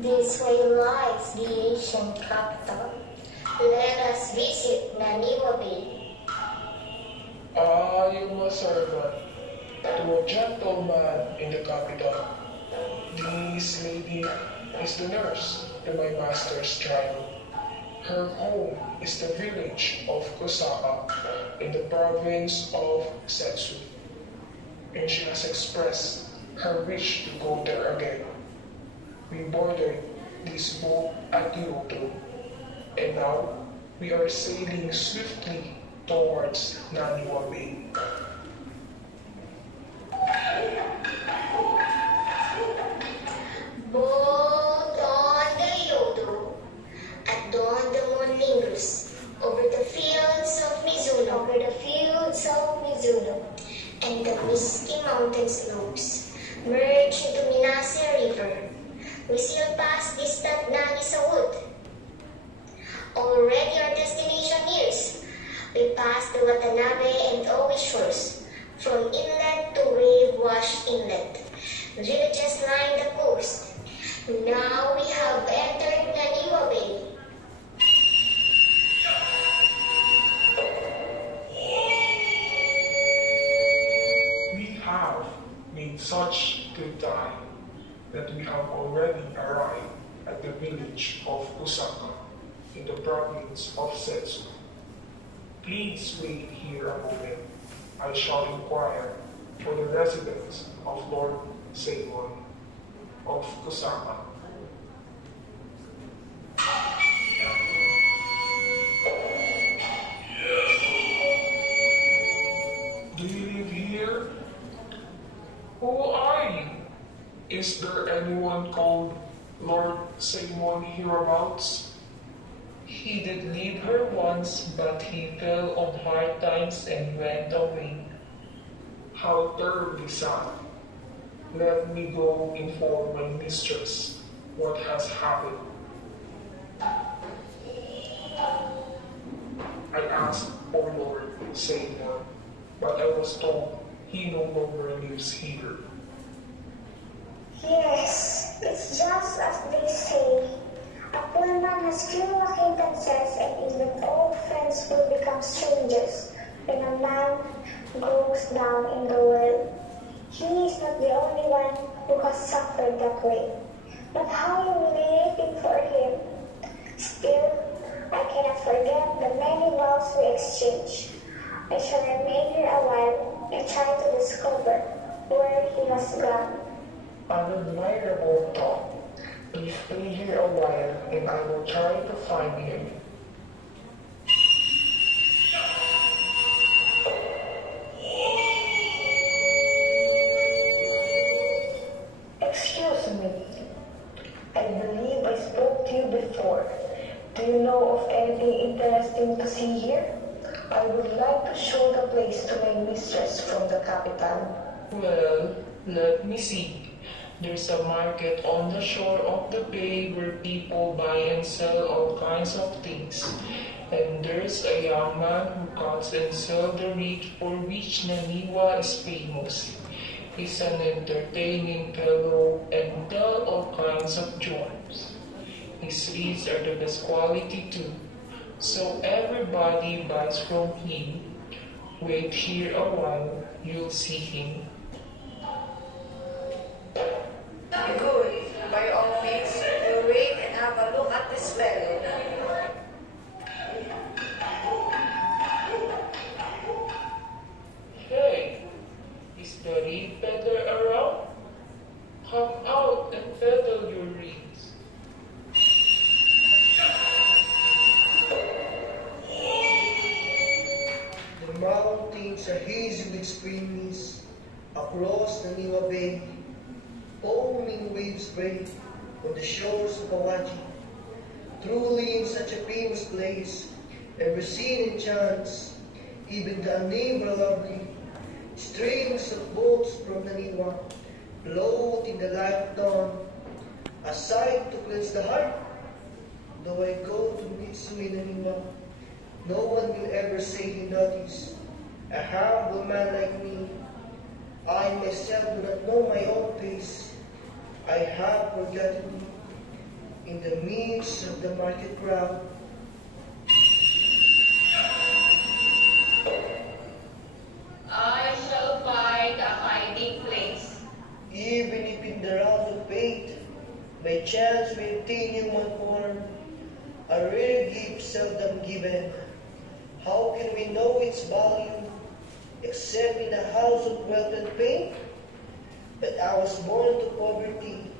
This way lies the Asian capital. Let us visit Naniwa Bay. I am a servant to a gentleman in the capital. This lady is the nurse to my master's child. Her home is the village of Kusaka in the province of Setsu, and she has expressed her wish to go there again. We boarded this boat at Kyoto, and now we are sailing swiftly towards Naniwa Bay. Boat on the Yodo. At dawn the moon lingers over the fields of Mizuno, and the misty mountain slopes merge into Minase River. We sail past distant Nagisa Wood. Already our destination nears. We pass the Watanabe and Oe shores, from inlet to wave-washed inlet. Villages line the coast. Now we have entered Naniwa Bay. We have made such good time that we have already arrived at the village of Kusaka in the province of Setsu. Please wait here a moment. I shall inquire for the residence of Lord Seimon of Kusaka. Do you live here? Who are you? Is there anyone called Lord Seimon hereabouts? He did leave her once, but he fell on hard times and went away. How terribly sad. Let me go inform my mistress what has happened. I asked for Lord Seymour, but I was told he no longer lives here. Yes, it's just as they say. A poor man has few acquaintances, and even old friends will become strangers when a man goes down in the world. He is not the only one who has suffered that way. But how humiliating for him. Still, I cannot forget the many vows we exchanged. I shall remain here a while and try to discover where he has gone. An admirable thought. Please stay here a while and I will try to find him. Excuse me. I believe I spoke to you before. Do you know of anything interesting to see here? I would like to show the place to my mistress from the capital. Well, let me see. There's a market on the shore of the bay where people buy and sell all kinds of things. And there's a young man who cuts and sells the reed for which Naniwa is famous. He's an entertaining fellow and tells all kinds of jokes. His reeds are the best quality too, so everybody buys from him. Wait here a while, you'll see him. Good. By all means, we'll wait and have a look at this fellow. Hey, is the reed peddler around? Come out and peddle your reeds. The mountains are hazy with spring mist across the Niwa Bay. Foaming waves break on the shores of Awaji. Truly in such a famous place, ever seen in chance, even the unnamed are lovely. Strings of boats from Naniwa float in the light of dawn, a sight to cleanse the heart. Though I go to Mitsu in Naniwa, no one will ever say he noticed. A humble man like me, I myself do not know my own pace. I have forgotten me. in the midst of the market crowd. I shall find a hiding place. Even if in the round of fate, by chance we obtain human form, a rare gift seldom given. How can we know its value except in a house of wealth and fame? But I was born to poverty,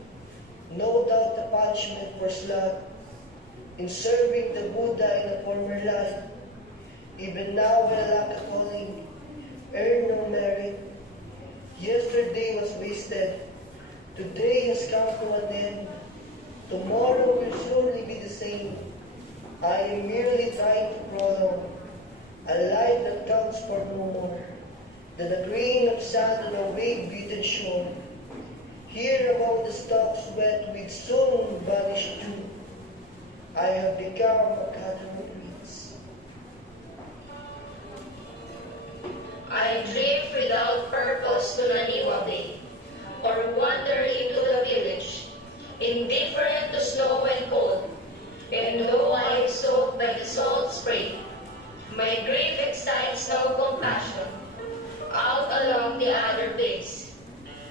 no doubt the punishment for sloth, in serving the Buddha in a former life. Even now when I lack a calling, earn no merit. Yesterday was wasted, today has come to an end. Tomorrow will surely be the same. I am merely trying to prolong a life that counts for no more than a grain of sand on a wave-beaten shore. Here above the stalks wet with soon vanished dew, I have become a gatherer of weeds. I drift without purpose to Naniwa Bay, or wander into the village, indifferent to snow and cold. And though I am soaked by the salt spray, my grief excites no compassion. Out along the other bays,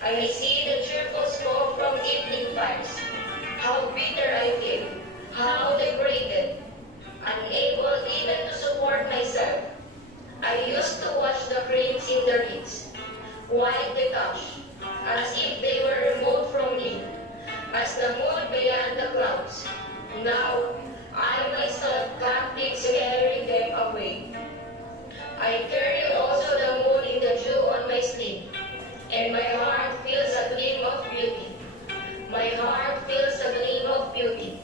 I see the cheerful smoke from evening fires. How bitter I feel, how degraded, unable even to support myself. I used to watch the cranes in the reeds, wipe the couch, as if they were removed from me, as the moon beyond the clouds. Now, I myself can't be carrying them away. I carry also the moon in the dew on my sleeve, and my heart feels a gleam of beauty. My heart feels a gleam of beauty.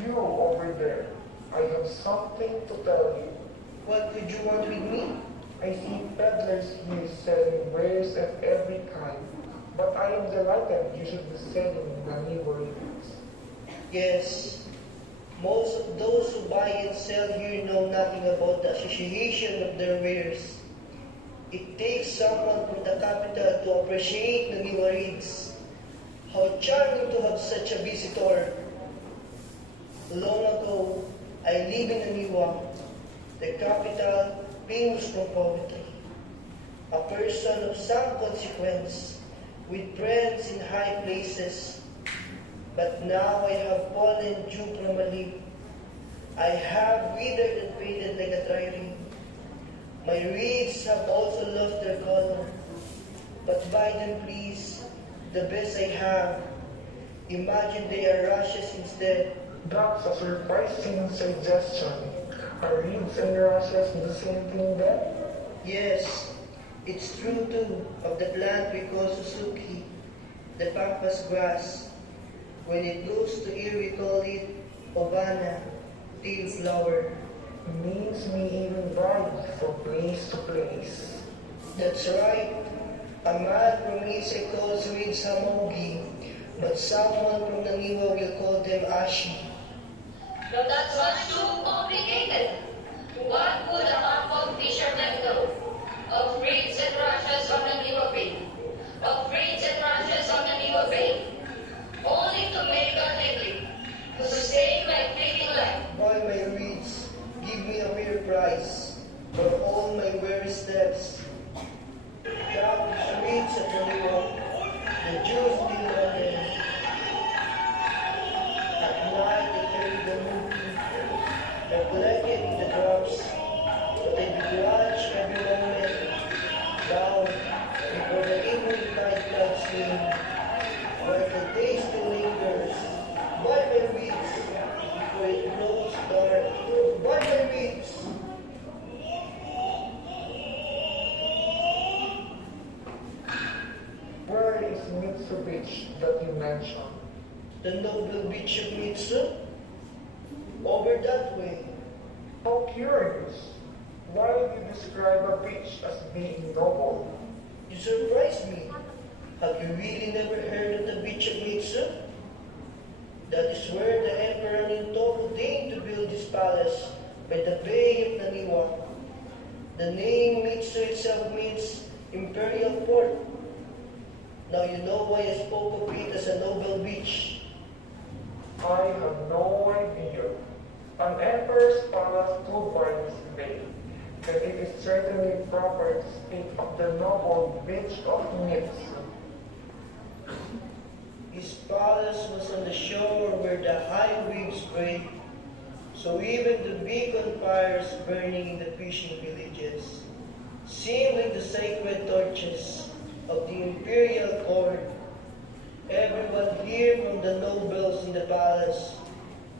You over there, I have something to tell you. What would you want with me? I see peddlers here selling wares of every kind, but I am delighted you should be selling many words. Yes, most of those who buy and sell here know nothing about the association of their wares. It takes someone from the capital to appreciate the new reeds. How charming to have such a visitor. Long ago, I lived in Aniwa, the capital famous for poverty. A person of some consequence, with friends in high places. But now I have fallen dew from a leaf. I have withered and faded like a dry leaf. My reeds have also lost their color. But buy them please, the best I have. Imagine they are rushes instead. That's a surprising suggestion. Are reeds and rushes the same thing then? Yes, it's true too, of the plant we call Suzuki, the pampas grass. When it goes to ear we call it Ovana, tail flower. Means me even ride from place to place. That's right. A man from Ise calls reeds Hamogi, but someone from Naniwa will call them Ashi. Now that's much too complicated. What would a humble fisherman know of reeds and rushes on the Niwa Bay? Of reeds and rushes on the Niwa Bay? Only to make a living, to sustain my fleeting life. Buy my reeds, give me a fair price for all my weary steps. Down the streets of Naniwa, the Jews still running. At night they carry the movie, the blanket in the drops, but they begrudge every moment. Down before the evening night clouds swing, while the day still lingers. Buy my reeds before it grows dark. Buy my reeds. Where is Mitsu Beach that you mentioned? The noble beach of Mitsu? Over that way. How curious. Why do you describe a beach as being noble? You surprise me. Have you really never heard of the beach of Mitsu? That is where the Emperor Nintoku deigned to build his palace by the Bay of Naniwa. The name Mitsu itself means imperial port. Now you know why I spoke of it as a noble beach. I have no idea. An emperor's palace over this bay, and it is certainly proper to speak of the noble beach of Nipsu. His palace was on the shore where the high waves break, so even the beacon fires burning in the fishing villages seem like the sacred torches of the imperial court. Everyone here, from the nobles in the palace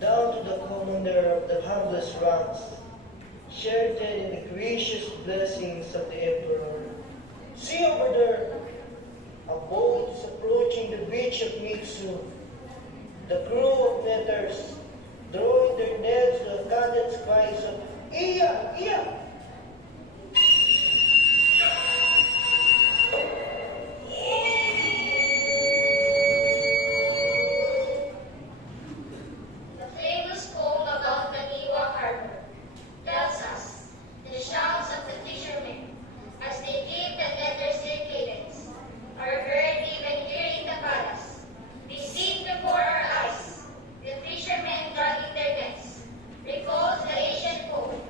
down to the commoner of the humblest ranks, shared in the gracious blessings of the emperor. See over there! A boat is approaching the beach of Mitsu. The crew of netters, throwing their nets to the cadets' cries of Iya! Iya! The famous poem about Naniwa Harbor tells us the shouts of the fishermen as they give the letters their cadence are heard even here in the palace. They sing before our eyes. The fishermen dragging their nets recalls the ancient poem.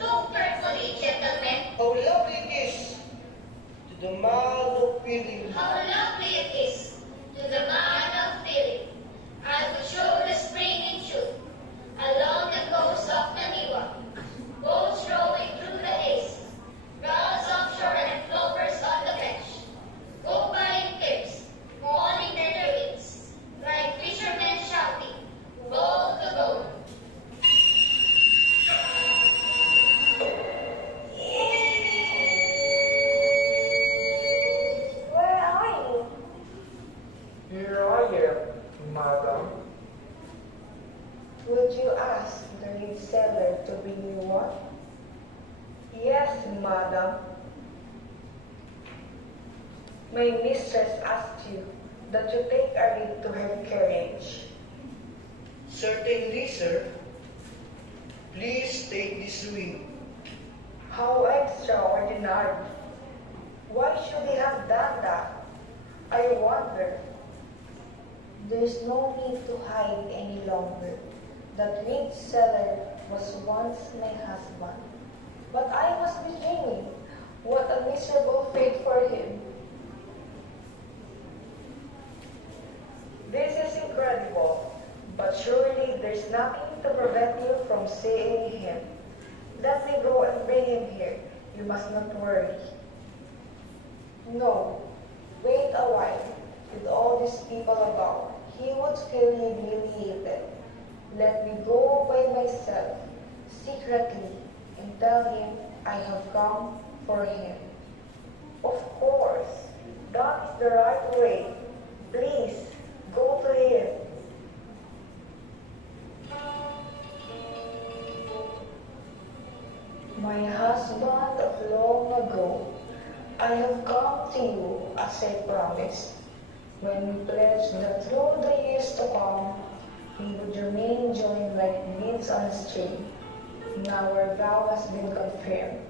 Look carefully, gentlemen. How lovely it is to the man of feeling. How lovely it is to the man of feeling. I will show the spring in shoot along the coast of Naniwa. Boats rowing through the haze, gulls offshore and floppers on the beach. Go by in pairs, moaning their wings, like fishermen shouting, gold to gold. Where are you? Here I am, madam. Would you ask the lead seller to bring you one? Yes, madam. My mistress asked you that you take a reed to her carriage. Certainly, sir. Please take this ring. How extraordinary. Why should he have done that? I wonder. There's no need to hide any longer. That reed seller was once my husband. But I must be dreaming. What a miserable fate for him. This is incredible, but surely there's nothing to prevent you from seeing him. Let me go and bring him here. You must not worry. No, wait a while. With all these people about, he would feel humiliated. Let me go by myself, secretly, and tell him I have come for him. Of course, that is the right way. Please, go to him. My husband of long ago, I have come to you as I promised, when we pledged that through the years to come, we would remain joined like beads on a string. Now our vow has been confirmed.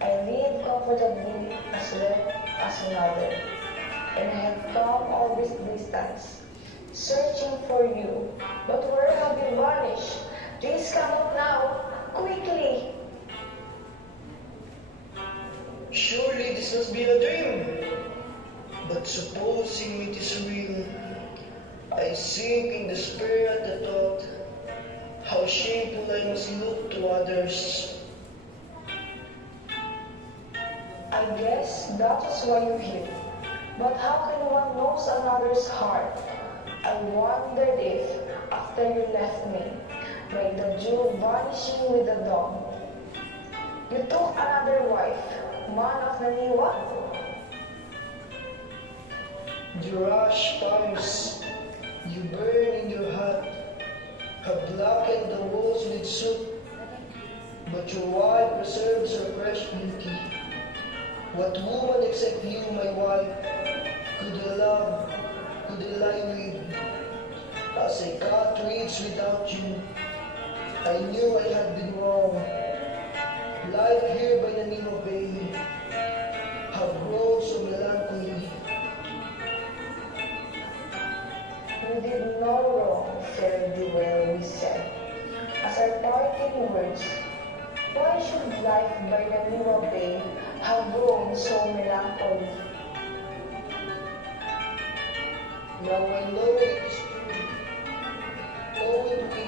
I live comfortably as well as another, and I have come all this distance, searching for you. But where have you vanished? Please come up now, quickly! Surely this must be a dream. But supposing it is real, I sink in despair at the thought how shameful I must look to others. I guess that is why you're here. But how can one know another's heart? I wondered if, after you left me, like the dew vanishing with the dawn, you took another wife, man of Naniwa? The rash fires you burn in your heart have blackened the walls with soot, but your wife preserves her fresh beauty. What woman except you, my wife, could I love, could I lie with? As I cut weeds without you, I knew I had been wrong. Life here by Naniwa Bay have grown so melancholy. in words. Why should life by Naniwa Bay have grown so melancholy? Now I know it is true. Knowing me,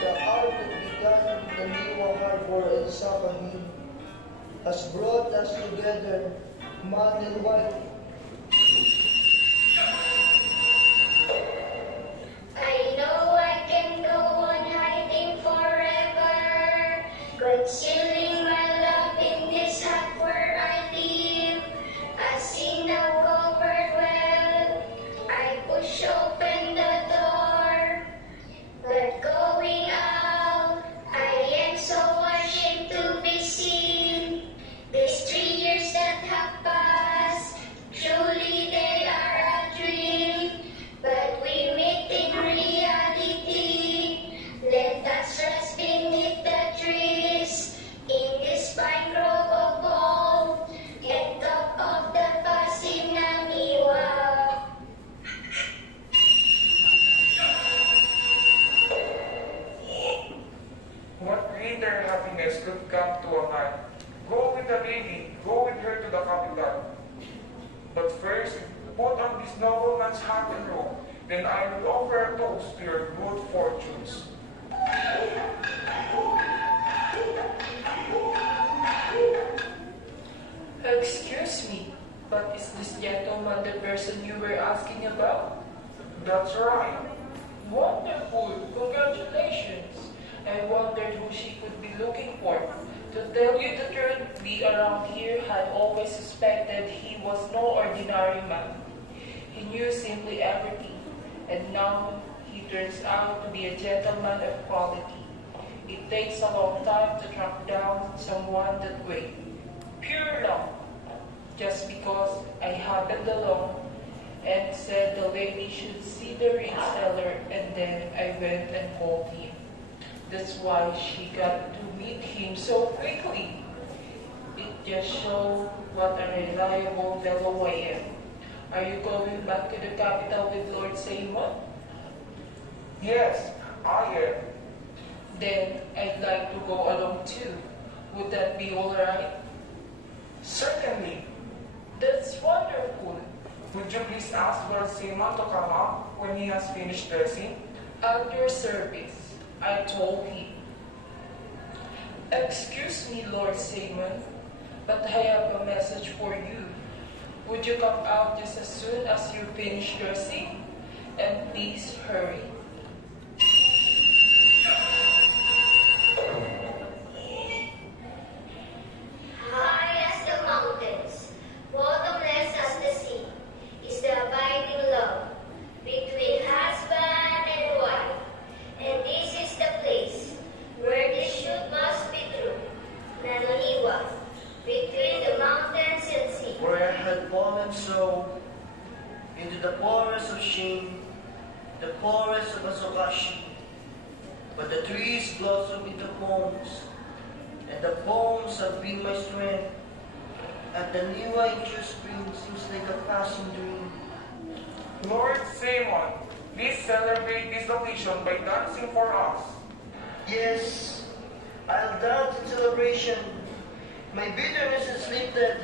the art that began the Niwa Harbor and Sakahin has brought us together, man and wife. I know I can go on hiding forever, concealing my love in this hut where I live. I see now covered well, I push open the door, but going out, I am so ashamed to be seen. These 3 years that have passed, truly they are a dream, but we meet in reality. Let us rest beneath the trees, in this pine grove of gold, and talk of the past in Naniwa. What greater happiness could come to a man? Go with the lady, go with her to the capital. But first, put on this nobleman's hat and robe, then I will offer a toast to your good fortunes. Excuse me, but is this gentleman the person you were asking about? That's right. Wonderful! Congratulations! I wondered who she could be looking for. To tell you the truth, we around here had always suspected he was no ordinary man. He knew simply everything, and now he turns out to be a gentleman of quality. It takes a long time to track down someone that way. Pure luck. Just because I happened along and said the lady should see the ring seller, and then I went and called him. That's why she got to meet him so quickly. It just shows what a reliable fellow I am. Are you going back to the capital with Lord Simon? Yes, I am. Then I'd like to go along too. Would that be all right? Certainly. That's wonderful. Would you please ask Lord Simon to come up when he has finished dressing? At your service, I told him. Excuse me, Lord Simon, but I have a message for you. Would you come out just as soon as you finish dressing? And please hurry. High as the mountains, bottomless as the sea, is the abiding love between husband and wife. And this is the place where the shoot must be true. Nanoniwa, between the mountains and sea. Where I had fallen so into the forest of shame, the forest of Asokashi. But the trees blossom into poems, and the poems have been my strength. At the Niwa Inchu Spring seems like a passing dream. Lord Simon, please celebrate this occasion by dancing for us. Yes, I'll dance in celebration. My bitterness is lifted,